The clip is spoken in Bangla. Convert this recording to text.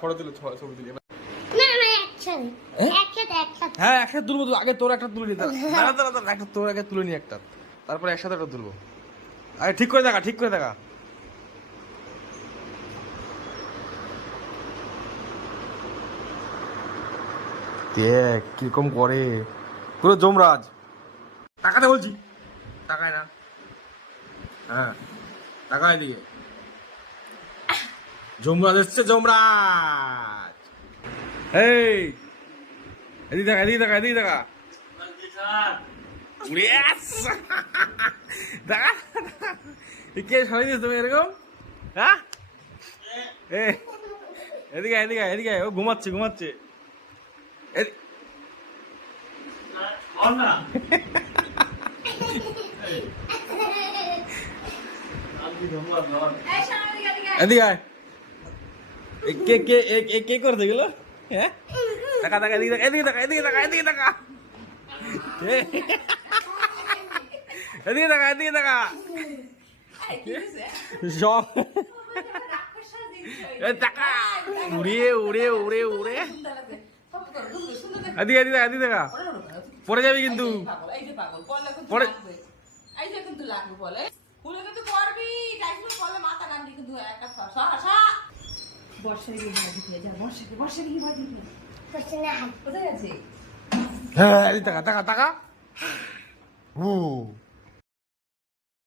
ফটো তুলে ছবি তুলি। হ্যাঁ একসাথে তুলবো, আগে তোর একটা তুলে নি, একটা তোর আগে তুলে নি একটা, তারপরে একসাথে একটা তুলবো। আগে ঠিক করে দেখা, ঠিক করে দেখা। দেখ কিরকম করে, পুরো যমরাজ। তাকাতে বলছি, তাকায় না। হ্যাঁ তাকায় দিকে, যমরাজ এসছে, যমরাজ। এই এদিকে দেখা, এদিকে দেখা, এদিকে দেখা। দেখা কে সরাই দিস তুমি এরকম? হ্যাঁ এদিকে এদিকে এদিকে, ও ঘুমাচ্ছে ঘুমাচ্ছে। এদিকে কে কে কে করছে গেল? হ্যাঁ টাকা টাকা, এদিকে এদিকে টাকা, এদিকে টাকা, এদিকে টাকা, এদিকে টাকা, এদিকে টাকা। টাকা উড়ে উড়ে উড়ে উড়ে, এদিকে এদিকে এদিকে টাকা, পড়ে যাবি কিন্তু, পড়ে হ্যাঁ টাকা টাকা টাকা।